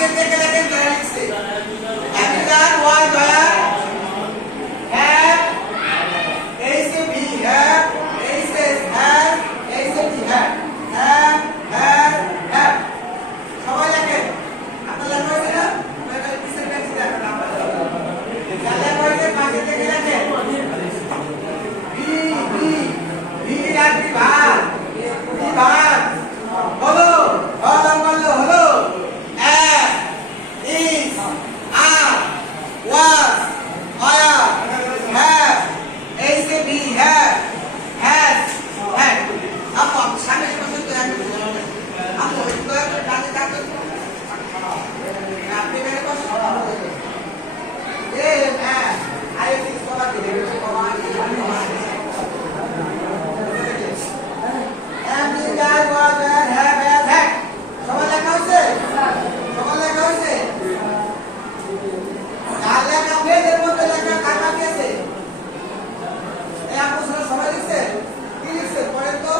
পাশে থেকে লেখেন জয়া লিখছে এমদার ওয়াই জয়া হ্যাভ এই সে বি হ্যাভ এই সে হ্যাভ এই সে বি হ্যাভ হ্যাভ সবাই লেখেন আপনারা লেখা হয়েছে না আপনারা কিসের কাছে দেখেন আপনারা লেখা হয়েছে পাশে থেকে লেখেন বি আর বিভাগ হলো হলো বললো হলো is are was are have is be have has had আপু সামনে পছন্দ আপু একটু ডানে কাটো আপনি মেরে পছন্দ আই থিংক সবার দিকে কমা and the guy was there have had সবাই লেখা হয়েছে সবাই লেখা হয়েছে কার লেখা পেজের মধ্যে লেখা কার বাকি আছে এই আপু সবাই লিখছে কি লিখছে পড়েন তো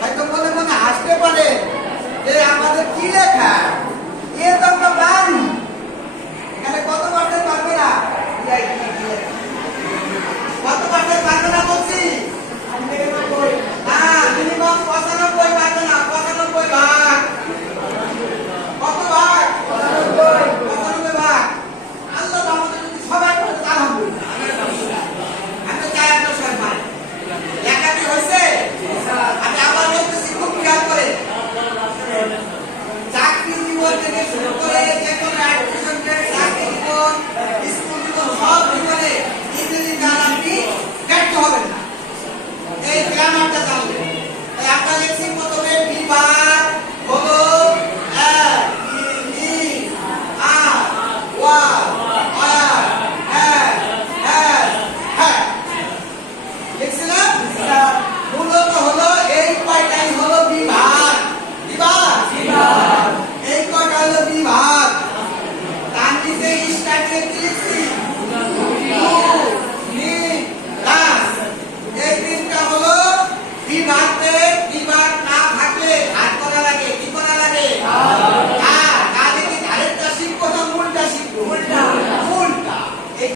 হয়তো মনে মনে হাসতে পারে যে আমাদের কি লেখা